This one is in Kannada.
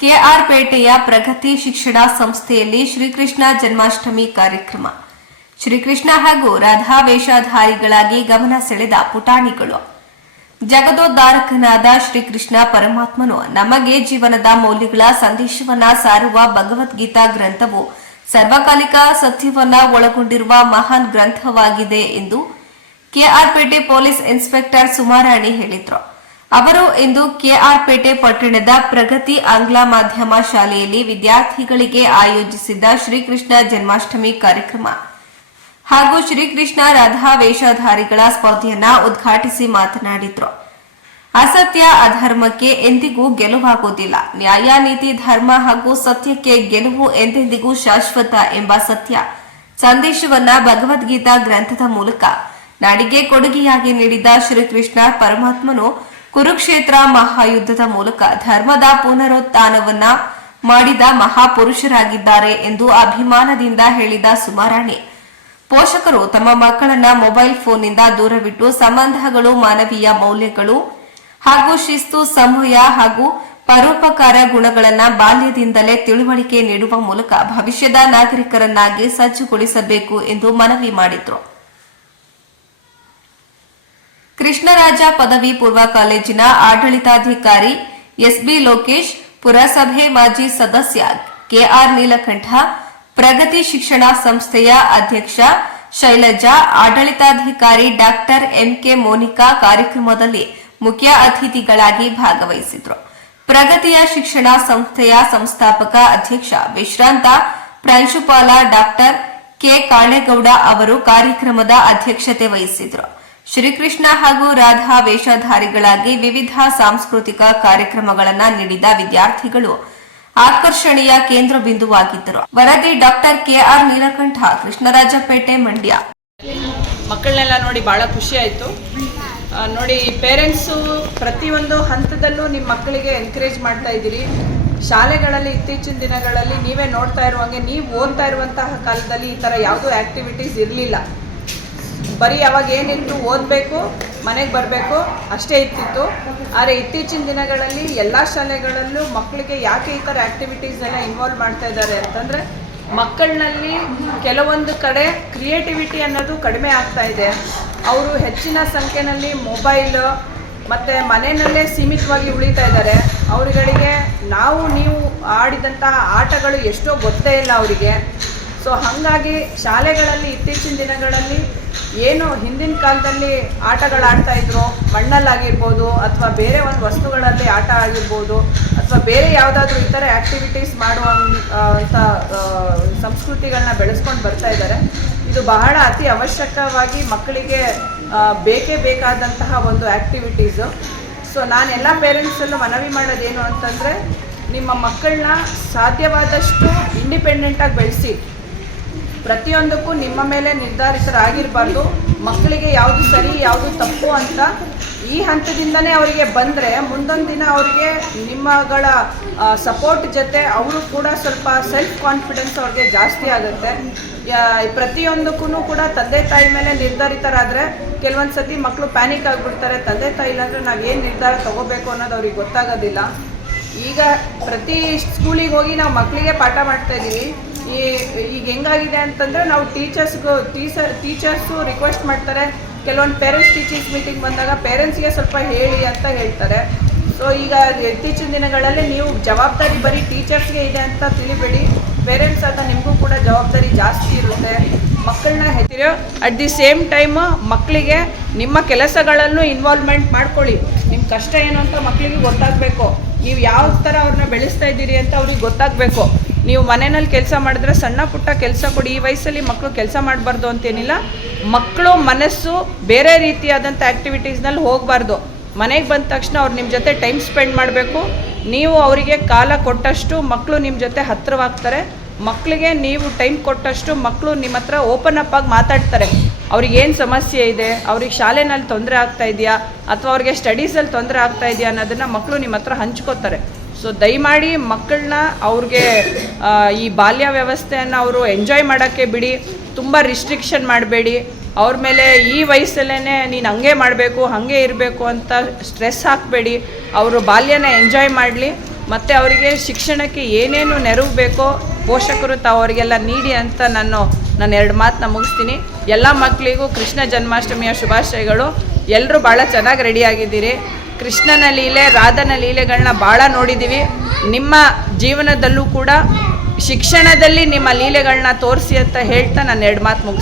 ಕೆಆರ್ ಪೇಟೆಯ ಪ್ರಗತಿ ಶಿಕ್ಷಣ ಸಂಸ್ಥೆಯಲ್ಲಿ ಶ್ರೀಕೃಷ್ಣ ಜನ್ಮಾಷ್ಟಮಿ ಕಾರ್ಯಕ್ರಮ. ಶ್ರೀಕೃಷ್ಣ ಹಾಗೂ ರಾಧಾ ವೇಷಧಾರಿಗಳಾಗಿ ಗಮನ ಸೆಳೆದ ಪುಟಾಣಿಗಳು. ಜಗದೋದ್ಧಾರಕನಾದ ಶ್ರೀಕೃಷ್ಣ ಪರಮಾತ್ಮನು ನಮಗೆ ಜೀವನದ ಮೌಲ್ಯಗಳ ಸಂದೇಶವನ್ನ ಸಾರುವ ಭಗವದ್ಗೀತಾ ಗ್ರಂಥವು ಸರ್ವಕಾಲಿಕ ಸತ್ಯವನ್ನ ಒಳಗೊಂಡಿರುವ ಮಹಾನ್ ಗ್ರಂಥವಾಗಿದೆ ಎಂದು ಕೆಆರ್ಪೇಟೆ ಪೊಲೀಸ್ ಇನ್ಸ್ಪೆಕ್ಟರ್ ಸುಮಾರಾಣಿ ಹೇಳಿದ್ರು. ಅವರು ಇಂದು ಕೆಆರ್ಪೇಟೆ ಪಟ್ಟಣದ ಪ್ರಗತಿ ಆಂಗ್ಲ ಮಾಧ್ಯಮ ಶಾಲೆಯಲ್ಲಿ ವಿದ್ಯಾರ್ಥಿಗಳಿಗೆ ಆಯೋಜಿಸಿದ್ದ ಶ್ರೀಕೃಷ್ಣ ಜನ್ಮಾಷ್ಟಮಿ ಕಾರ್ಯಕ್ರಮ. ಹಾಗೂ ಶ್ರೀಕೃಷ್ಣ ರಾಧಾ ವೇಷಧಾರಿಗಳ ಸ್ಪರ್ಧೆಯನ್ನ ಉದ್ಘಾಟಿಸಿ ಮಾತನಾಡಿದ್ರು. ಅಸತ್ಯ ಅಧರ್ಮಕ್ಕೆ ಎಂದಿಗೂ ಗೆಲುವಾಗುವುದಿಲ್ಲ ನ್ಯಾಯ ನೀತಿ ಧರ್ಮ ಹಾಗೂ ಸತ್ಯಕ್ಕೆ ಗೆಲುವು ಎಂದೆಂದಿಗೂ ಶಾಶ್ವತ ಎಂಬ ಸತ್ಯ. ಸಂದೇಶವನ್ನ ಭಗವದ್ಗೀತಾ ಗ್ರಂಥದ ಮೂಲಕ ನಾಡಿಗೆ ಕೊಡುಗೆಯಾಗಿ ನೀಡಿದ ಶ್ರೀಕೃಷ್ಣ ಪರಮಾತ್ಮನು ಕುರುಕ್ಷೇತ್ರ ಮಹಾಯುದ್ಧದ ಮೂಲಕ ಧರ್ಮದ ಪುನರುತ್ಥಾನವನ್ನ ಮಾಡಿದ ಮಹಾಪುರುಷರಾಗಿದ್ದಾರೆ ಎಂದು ಅಭಿಮಾನದಿಂದ ಹೇಳಿದ ಸುಮಾರಾಣಿ. ಪೋಷಕರು ತಮ್ಮ ಮಕ್ಕಳನ್ನ ಮೊಬೈಲ್ ಫೋನ್ನಿಂದ ದೂರವಿಟ್ಟು ಸಂಬಂಧಗಳು, ಮಾನವೀಯ ಮೌಲ್ಯಗಳು ಹಾಗೂ ಶಿಸ್ತು, ಸಮಯ ಹಾಗೂ ಪರೋಪಕಾರ ಗುಣಗಳನ್ನ ಬಾಲ್ಯದಿಂದಲೇ ತಿಳುವಳಿಕೆ ನೀಡುವ ಮೂಲಕ ಭವಿಷ್ಯದ ನಾಗರಿಕರನ್ನಾಗಿ ಸಜ್ಜುಗೊಳಿಸಬೇಕು ಎಂದು ಮನವಿ ಮಾಡಿದ್ರು. ಕೃಷ್ಣರಾಜ ಪದವಿ ಪೂರ್ವ ಕಾಲೇಜಿನ ಆಡಳಿತಾಧಿಕಾರಿ ಎಸ್ಬಿ ಲೋಕೇಶ್, ಪುರಸಭೆ ಮಾಜಿ ಸದಸ್ಯ ಕೆಆರ್ ನೀಲಕಂಠ, ಪ್ರಗತಿ ಶಿಕ್ಷಣ ಸಂಸ್ಥೆಯ ಅಧ್ಯಕ್ಷ ಶೈಲಜಾ, ಆಡಳಿತಾಧಿಕಾರಿ ಡಾಕ್ಟರ್ ಎಂಕೆ ಮೋನಿಕಾ ಕಾರ್ಯಕ್ರಮದಲ್ಲಿ ಮುಖ್ಯ ಅತಿಥಿಗಳಾಗಿ ಭಾಗವಹಿಸಿದ್ರು. ಪ್ರಗತಿಯ ಶಿಕ್ಷಣ ಸಂಸ್ಥೆಯ ಸಂಸ್ಥಾಪಕ ಅಧ್ಯಕ್ಷ ವಿಶ್ರಾಂತ ಪ್ರಾಂಶುಪಾಲ ಡಾಕ್ಟರ್ ಕೆ ಕಾಳೇಗೌಡ ಅವರು ಕಾರ್ಯಕ್ರಮದ ಅಧ್ಯಕ್ಷತೆ ವಹಿಸಿದ್ರು. ಶ್ರೀಕೃಷ್ಣ ಹಾಗೂ ರಾಧಾ ವೇಷಧಾರಿಗಳಾಗಿ ವಿವಿಧ ಸಾಂಸ್ಕೃತಿಕ ಕಾರ್ಯಕ್ರಮಗಳನ್ನು ನೀಡಿದ ವಿದ್ಯಾರ್ಥಿಗಳು ಆಕರ್ಷಣೆಯ ಕೇಂದ್ರ ಬಿಂದುವಾಗಿದ್ದರು. ವರದಿ doctor K R Neelakantha, Krishnarajapete, Mandya. ಮಕ್ಕಳನ್ನೆಲ್ಲ ನೋಡಿ ಬಹಳ ಖುಷಿ ಆಯಿತು. ನೋಡಿ ಪೇರೆಂಟ್ಸು ಪ್ರತಿಯೊಂದು ಹಂತದಲ್ಲೂ ನಿಮ್ಮ ಮಕ್ಕಳಿಗೆ ಎನ್ಕರೇಜ್ ಮಾಡ್ತಾ ಇದ್ದೀರಿ. ಶಾಲೆಗಳಲ್ಲಿ ಇತ್ತೀಚಿನ ದಿನಗಳಲ್ಲಿ ನೀವೇ ನೋಡ್ತಾ ಇರುವಂಗೆ, ನೀವು ಓದ್ತಾ ಇರುವಂತಹ ಕಾಲದಲ್ಲಿ ಈ ಥರ ಯಾವುದೂ ಆ್ಯಕ್ಟಿವಿಟೀಸ್ ಇರಲಿಲ್ಲ. ಬರೀ ಅವಾಗ ಏನಿತ್ತು ಓದಬೇಕು, ಮನೆಗೆ ಬರಬೇಕು, ಅಷ್ಟೇ ಇರ್ತಿತ್ತು. ಆದರೆ ಇತ್ತೀಚಿನ ದಿನಗಳಲ್ಲಿ ಎಲ್ಲ ಶಾಲೆಗಳಲ್ಲೂ ಮಕ್ಕಳಿಗೆ ಯಾಕೆ ಈ ಥರ ಆ್ಯಕ್ಟಿವಿಟೀಸ್ ಎಲ್ಲ ಇನ್ವಾಲ್ವ್ ಮಾಡ್ತಾ ಇದ್ದಾರೆ ಅಂತಂದರೆ ಮಕ್ಕಳಲ್ಲಿ ಕೆಲವೊಂದು ಕಡೆ ಕ್ರಿಯೇಟಿವಿಟಿ ಅನ್ನೋದು ಕಡಿಮೆ ಆಗ್ತಾ ಇದೆ. ಅವರು ಹೆಚ್ಚಿನ ಸಂಖ್ಯೆಯಲ್ಲಿ ಮೊಬೈಲ್ ಮತ್ತು ಮನೆಯಲ್ಲೇ ಸೀಮಿತವಾಗಿ ಉಳಿತಾ ಇದ್ದಾರೆ. ಅವರುಗಳಿಗೆ ನಾವು, ನೀವು ಆಡಿದಂತಹ ಆಟಗಳು ಎಷ್ಟೋ ಗೊತ್ತೇ ಇಲ್ಲ ಅವರಿಗೆ. ಸೊ ಹಾಗಾಗಿ ಶಾಲೆಗಳಲ್ಲಿ ಇತ್ತೀಚಿನ ದಿನಗಳಲ್ಲಿ ಏನು ಹಿಂದಿನ ಕಾಲದಲ್ಲಿ ಆಟಗಳು ಆಡ್ತಾ ಇದ್ರು, ಮಣ್ಣಲ್ಲಾಗಿರ್ಬೋದು ಅಥವಾ ಬೇರೆ ಒಂದು ವಸ್ತುಗಳಲ್ಲಿ ಆಟ ಆಗಿರ್ಬೋದು ಅಥವಾ ಬೇರೆ ಯಾವುದಾದ್ರೂ ಇತರ ಆಕ್ಟಿವಿಟೀಸ್ ಆ್ಯಕ್ಟಿವಿಟೀಸ್ ಮಾಡುವ ಸಂಸ್ಕೃತಿಗಳನ್ನ ಬೆಳೆಸ್ಕೊಂಡು ಬರ್ತಾ ಇದ್ದಾರೆ ಇದು ಬಹಳ ಅತಿ ಅವಶ್ಯಕವಾಗಿ ಮಕ್ಕಳಿಗೆ ಬೇಕೇ ಬೇಕಾದಂತಹ ಒಂದು ಆ್ಯಕ್ಟಿವಿಟೀಸು ಸೊ ನಾನು ಎಲ್ಲ ಪೇರೆಂಟ್ಸಲ್ಲೂ ಮನವಿ ಮಾಡೋದೇನು ಅಂತಂದರೆ, ನಿಮ್ಮ ಮಕ್ಕಳನ್ನ ಸಾಧ್ಯವಾದಷ್ಟು ಇಂಡಿಪೆಂಡೆಂಟಾಗಿ ಬೆಳೆಸಿ. ಪ್ರತಿಯೊಂದಕ್ಕೂ ನಿಮ್ಮ ಮೇಲೆ ನಿರ್ಧಾರಿತರಾಗಿರಬಾರ್ದು. ಮಕ್ಕಳಿಗೆ ಯಾವುದು ಸರಿ, ಯಾವುದು ತಪ್ಪು ಅಂತ ಈ ಹಂತದಿಂದನೇ ಅವರಿಗೆ ಬಂದರೆ ಮುಂದೊಂದು ದಿನ ಅವರಿಗೆ ನಿಮ್ಮಗಳ ಸಪೋರ್ಟ್ ಜೊತೆ ಅವರು ಕೂಡ ಸ್ವಲ್ಪ ಸೆಲ್ಫ್ ಕಾನ್ಫಿಡೆನ್ಸ್ ಅವ್ರಿಗೆ ಜಾಸ್ತಿ ಆಗುತ್ತೆ. ಪ್ರತಿಯೊಂದಕ್ಕೂ ಕೂಡ ತಂದೆ ತಾಯಿ ಮೇಲೆ ನಿರ್ಧಾರಿತರಾದರೆ ಕೆಲವೊಂದು ಸತಿ ಮಕ್ಕಳು ಪ್ಯಾನಿಕ್ ಆಗಿಬಿಡ್ತಾರೆ. ತಂದೆ ತಾಯಿ ಇಲ್ಲಾಂದರೆ ನಾವು ಏನು ನಿರ್ಧಾರ ತಗೋಬೇಕು ಅನ್ನೋದು ಅವ್ರಿಗೆ ಗೊತ್ತಾಗೋದಿಲ್ಲ. ಈಗ ಪ್ರತಿ ಸ್ಕೂಲಿಗೆ ಹೋಗಿ ನಾವು ಮಕ್ಕಳಿಗೆ ಪಾಠ ಮಾಡ್ತಾ ಇದ್ದೀವಿ ಈ ಈಗ ಹೆಂಗಾಗಿದೆ ಅಂತಂದರೆ ನಾವು ಟೀಚರ್ಸ್ಗೂ ಟೀಚರ್ ಟೀಚರ್ಸು ರಿಕ್ವೆಸ್ಟ್ ಮಾಡ್ತಾರೆ. ಕೆಲವೊಂದು ಪೇರೆಂಟ್ಸ್ ಟೀಚರ್ಸ್ ಮೀಟಿಂಗ್ ಬಂದಾಗ ಪೇರೆಂಟ್ಸ್ಗೆ ಸ್ವಲ್ಪ ಹೇಳಿ ಅಂತ ಹೇಳ್ತಾರೆ. ಸೊ ಈಗ ಇತ್ತೀಚಿನ ದಿನಗಳಲ್ಲಿ ನೀವು ಜವಾಬ್ದಾರಿ ಬರೀ ಟೀಚರ್ಸ್ಗೆ ಇದೆ ಅಂತ ತಿಳಿಬೇಡಿ. ಪೇರೆಂಟ್ಸ್ ಆದ ನಿಮಗೂ ಕೂಡ ಜವಾಬ್ದಾರಿ ಜಾಸ್ತಿ ಇರುತ್ತೆ. ಮಕ್ಕಳನ್ನ ಹೆತ್ತಿರೋ ಅಟ್ ದಿ ಸೇಮ್ ಟೈಮ್ ಮಕ್ಕಳಿಗೆ ನಿಮ್ಮ ಕೆಲಸಗಳಲ್ಲೂ ಇನ್ವಾಲ್ವ್ಮೆಂಟ್ ಮಾಡ್ಕೊಳ್ಳಿ. ನಿಮ್ಮ ಕಷ್ಟ ಏನು ಅಂತ ಮಕ್ಕಳಿಗೆ ಗೊತ್ತಾಗಬೇಕು. ನೀವು ಯಾವ ಥರ ಅವ್ರನ್ನ ಬೆಳೆಸ್ತಾ ಇದ್ದೀರಿ ಅಂತ ಅವ್ರಿಗೆ ಗೊತ್ತಾಗಬೇಕು. ನೀವು ಮನೆಯಲ್ಲಿ ಕೆಲಸ ಮಾಡಿದ್ರೆ ಸಣ್ಣ ಪುಟ್ಟ ಕೆಲಸ ಕೊಡಿ, ಈ ವಯಸ್ಸಲ್ಲಿ ಮಕ್ಕಳು ಕೆಲಸ ಮಾಡಬಾರ್ದು ಅಂತೇನಿಲ್ಲ. ಮಕ್ಕಳು ಮನಸ್ಸು ಬೇರೆ ರೀತಿಯಾದಂಥ ಆ್ಯಕ್ಟಿವಿಟೀಸ್ನಲ್ಲಿ ಹೋಗಬಾರ್ದು. ಮನೆಗೆ ಬಂದ ತಕ್ಷಣ ಅವ್ರು ನಿಮ್ಮ ಜೊತೆ ಟೈಮ್ ಸ್ಪೆಂಡ್ ಮಾಡಬೇಕು. ನೀವು ಅವರಿಗೆ ಕಾಲ ಕೊಟ್ಟಷ್ಟು ಮಕ್ಕಳು ನಿಮ್ಮ ಜೊತೆ ಹತ್ತಿರವಾಗ್ತಾರೆ ಮಕ್ಕಳಿಗೆ ನೀವು ಟೈಮ್ ಕೊಟ್ಟಷ್ಟು ಮಕ್ಕಳು ನಿಮ್ಮ ಹತ್ರ ಓಪನ್ ಅಪ್ ಆಗಿ ಮಾತಾಡ್ತಾರೆ. ಅವ್ರಿಗೆ ಏನು ಸಮಸ್ಯೆ ಇದೆ? ಅವ್ರಿಗೆ ಶಾಲೆನಲ್ಲಿ ತೊಂದರೆ ಆಗ್ತಾ ಇದೆಯಾ? ಅಥವಾ ಅವ್ರಿಗೆ ಸ್ಟಡೀಸಲ್ಲಿ ತೊಂದರೆ ಆಗ್ತಾ ಇದೆಯಾ ಅನ್ನೋದನ್ನು ಮಕ್ಕಳು ನಿಮ್ಮ ಹತ್ರ ಹಂಚ್ಕೋತಾರೆ. ಸೊ ದಯಮಾಡಿ ಮಕ್ಕಳನ್ನ ಅವ್ರಿಗೆ ಈ ಬಾಲ್ಯ ವ್ಯವಸ್ಥೆಯನ್ನು ಅವರು ಎಂಜಾಯ್ ಮಾಡೋಕ್ಕೆ ಬಿಡಿ. ತುಂಬ ರಿಸ್ಟ್ರಿಕ್ಷನ್ ಮಾಡಬೇಡಿ. ಅವ್ರ ಮೇಲೆ ಈ ವಯಸ್ಸಲ್ಲೇ ನೀನು ಹಂಗೆ ಮಾಡಬೇಕು, ಹಾಗೆ ಇರಬೇಕು ಅಂತ ಸ್ಟ್ರೆಸ್ ಹಾಕಬೇಡಿ. ಅವರು ಬಾಲ್ಯನ ಎಂಜಾಯ್ ಮಾಡಲಿ. ಮತ್ತು ಅವರಿಗೆ ಶಿಕ್ಷಣಕ್ಕೆ ಏನೇನು ನೆರವು ಬೇಕೋ, ಪೋಷಕರು ತಾವು ಅವರಿಗೆಲ್ಲ ನೀಡಿ ಅಂತ ನಾನು ನಾನು ಎರಡು ಮಾತನ್ನ ಮುಗಿಸ್ತೀನಿ. ಎಲ್ಲ ಮಕ್ಕಳಿಗೂ ಕೃಷ್ಣ ಜನ್ಮಾಷ್ಟಮಿಯ ಶುಭಾಶಯಗಳು. ಎಲ್ಲರೂ ಭಾಳ ಚೆನ್ನಾಗಿ ರೆಡಿಯಾಗಿದ್ದೀರಿ ಕೃಷ್ಣನ ಲೀಲೆ, ರಾಧನ ಲೀಲೆಗಳನ್ನ ಭಾಳ ನೋಡಿದ್ದೀವಿ. ನಿಮ್ಮ ಜೀವನದಲ್ಲೂ ಕೂಡ ಶಿಕ್ಷಣದಲ್ಲಿ ನಿಮ್ಮ ಲೀಲೆಗಳನ್ನ ತೋರಿಸಿ ಅಂತ ಹೇಳ್ತಾ ನಾನು ಎರಡು ಮಾತು ಮುಗಿಸ್ತೀನಿ.